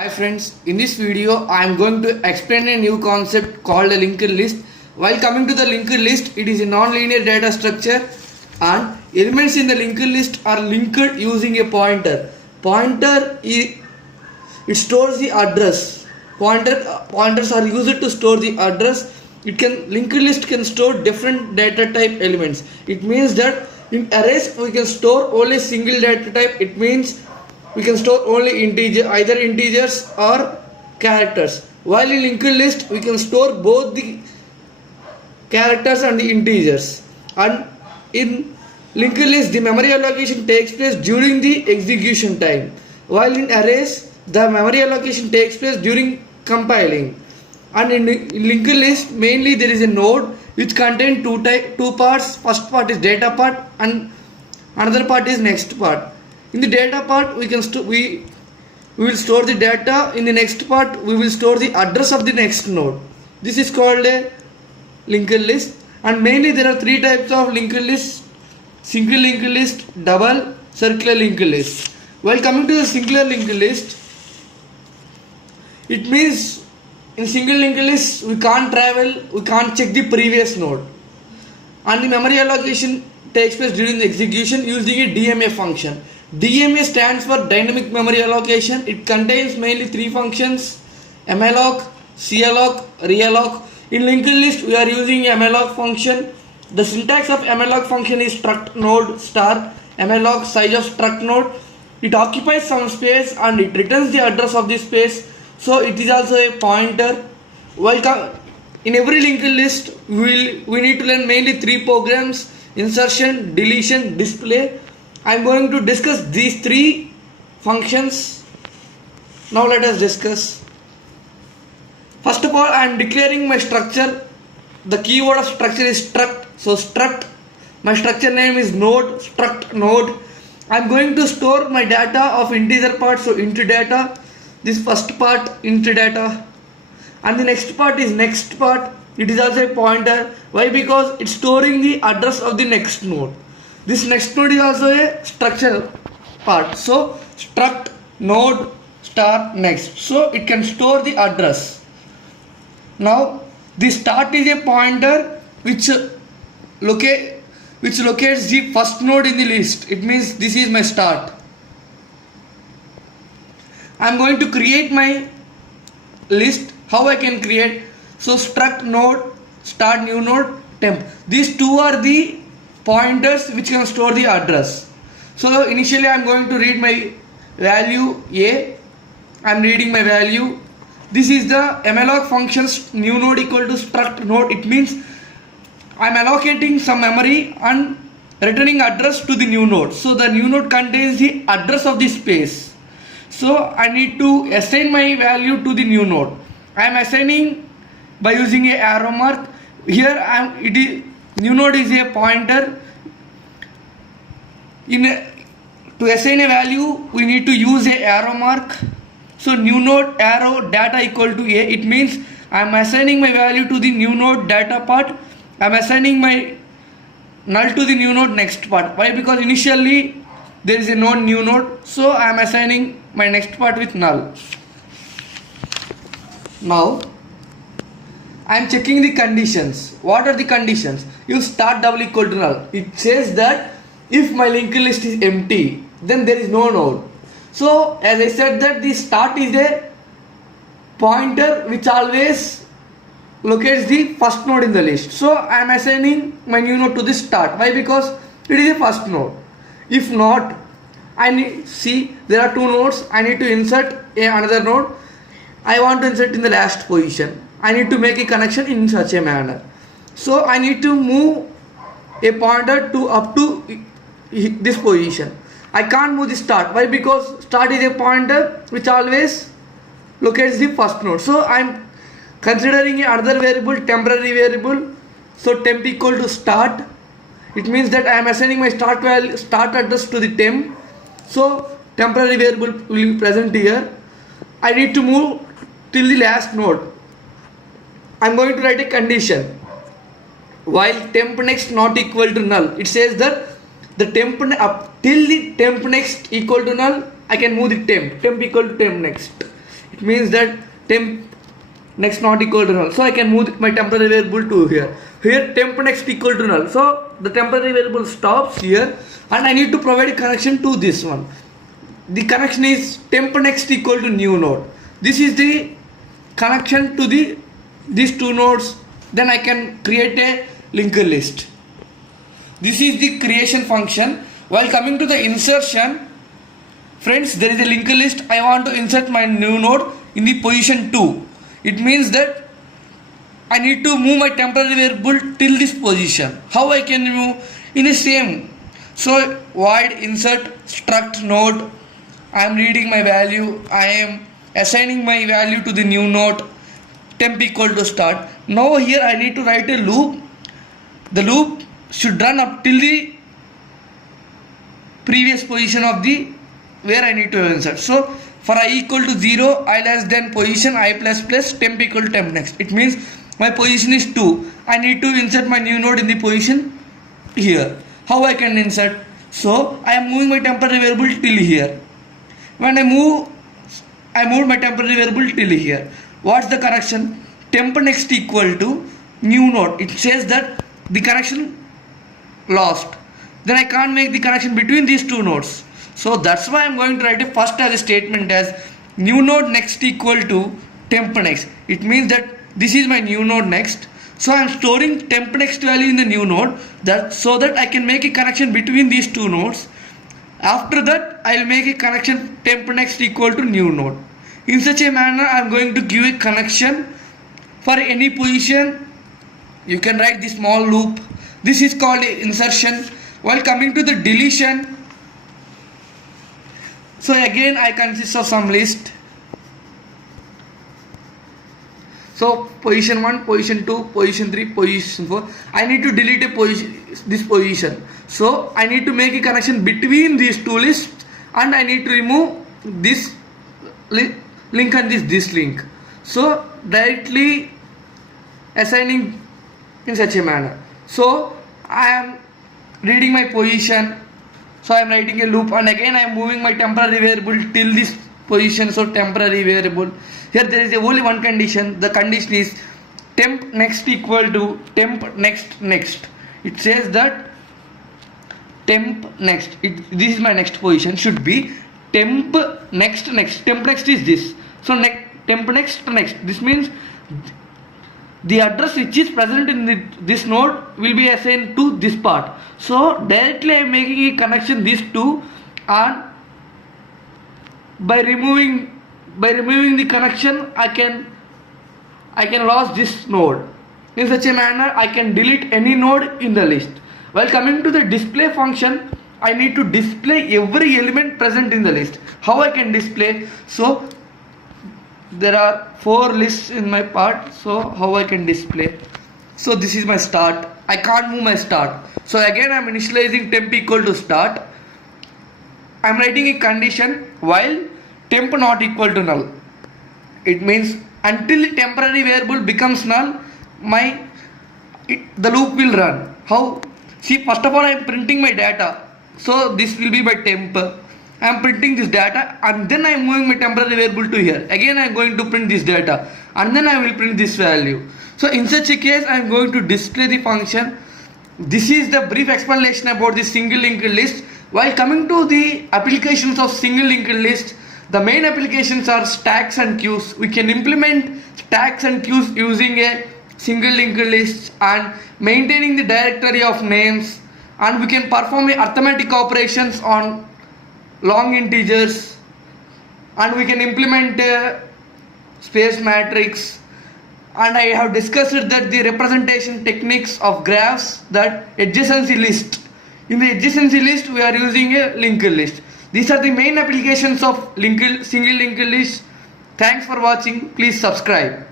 Hi friends, in this video I am going to explain a new concept called a linked list. While coming to the linked list, it is a non-linear data structure and elements in the linked list are linked using a pointer. It stores the address. Pointers are used to store the address. Linked list can store different data type elements. It means that in arrays we can store only single data type. It means we can store only either integers or characters. While in linked list we can store both the characters and the integers. And in linked list the memory allocation takes place during the execution time. While in arrays the memory allocation takes place during compiling. And in linked list mainly there is a node which contains two parts. First part is data part and another part is next part. In the data part we will store the data. In the next part we will store the address of the next node. This is called a linked list, and mainly there are three types of linked list: single linked list, double, circular linked list. While coming to the singular linked list, it means in single linked list we can't check the previous node, and the memory allocation takes place during the execution using a DMA function. DMA stands for dynamic memory allocation. It contains mainly three functions: malloc, calloc, realloc. In linked list we are using a malloc function. The syntax of malloc function is struct node star malloc size of struct node. It occupies some space and it returns the address of this space, so it is also a pointer. While in every linked list we need to learn mainly three programs: insertion, deletion, display. I am going to discuss these three functions. Now let us discuss. First of all, I am declaring my structure. The keyword of structure is struct. So struct, my structure name is node, struct node. I am going to store my data of integer part, so int data. This first part int data, and the next part is next part. It is also a pointer. Why? Because it's storing the address of the next node. This next node is also a structure part. So struct node star next. So it can store the address. Now the start is a pointer which locates the first node in the list. It means this is my start. I am going to create my list. How I can create? So struct node start new node temp. These two are the pointers which can store the address. So initially I am going to read my value a. I am reading my value. This is the malloc functions new node equal to struct node. It means I am allocating some memory and returning address to the new node. So the new node contains the address of the space. So I need to assign my value to the new node. I am assigning by using a arrow mark. Here new node is a pointer. To assign a value we need to use a arrow mark. So new node arrow data equal to a. It means I am assigning my value to the new node data part. I am assigning my null to the new node next part. Why? Because initially there is a new node, so I am assigning my next part with null. Now I am checking the conditions. What are the conditions? Use start double equal to null. It says that if my linked list is empty, then there is no node. So as I said that the start is a pointer which always locates the first node in the list. So I am assigning my new node to the start. Why? Because it is a first node. If not, there are two nodes. I need to insert another node. I want to insert in the last position. I need to make a connection in such a manner. So I need to move a pointer up to this position. I can't move the start. Why? Because start is a pointer which always locates the first node. So I am considering another variable, temporary variable. So temp equal to start. It means that I am assigning my start address to the temp. So temporary variable will be present here. I need to move till the last node. I am going to write a condition. While temp next not equal to null, it says that the temp up till the temp next equal to null, I can move the temp equal to temp next. It means that temp next not equal to null. So I can move my temporary variable to here. Here temp next equal to null. So the temporary variable stops here, and I need to provide a connection to this one. The connection is temp next equal to new node. This is the connection to these two nodes. Then I can create a linker list. This is the creation function. While coming to the insertion, friends, there is a linker list. I want to insert my new node in the position 2. It means that I need to move my temporary variable till this position. How I can move? In the same. So void insert struct node. I am reading my value. I am assigning my value to the new node. Temp equal to start. Now here I need to write a loop. The loop should run up till the previous position of the where I need to insert. So for I equal to 0, I less than position I plus plus temp equal to temp next. It means my position is 2. I need to insert my new node in the position here. How I can insert? So I am moving my temporary variable till here. When I moved my temporary variable till here. What's the correction? Temp next equal to new node. It says that the connection lost. Then I can't make the connection between these two nodes. So that's why I'm going to write it first as a statement as new node next equal to temp next. It means that this is my new node next. So I'm storing temp next value in the new node so that I can make a connection between these two nodes. After that, I will make a connection temp next equal to new node. In such a manner, I am going to give a connection for any position. You can write this small loop. This is called insertion. While coming to the deletion, so again I consist of some list. So position 1, position 2, position 3, position 4. I need to delete this position. So I need to make a connection between these two lists, and I need to remove this link and this link. So directly assigning in such a manner. So I am reading my position. So I am writing a loop, and again I am moving my temporary variable till this position. So temporary variable. Here there is only one condition. The condition is temp next equal to temp next. It says that temp next. This is my next position. Should be temp next. Temp next is this. So temp next. This means the address which is present in this node will be assigned to this part. So directly I am making a connection these two, and by removing the connection I can lose this node. In such a manner I can delete any node in the list. While coming to the display function, I need to display every element present in the list. How I can display? So there are 4 lists in my part. So how I can display? So this is my start. I can't move my start. So again I am initializing temp equal to start. I am writing a condition while temp not equal to null. It means until the temporary variable becomes null, the loop will run. How? See, first of all I am printing my data. So this will be my temp. I am printing this data, and then I am moving my temporary variable to here. Again I am going to print this data, and then I will print this value. So in such a case I am going to display the function. This is the brief explanation about the single linked list. While coming to the applications of single linked list, the main applications are stacks and queues. We can implement stacks and queues using a single linked list and maintaining the directory of names, and we can perform arithmetic operations on long integers, and we can implement space matrix. And I have discussed that the representation techniques of graphs, that adjacency list. In the adjacency list we are using a linked list. These are the main applications of single linked list. Thanks for watching. Please subscribe.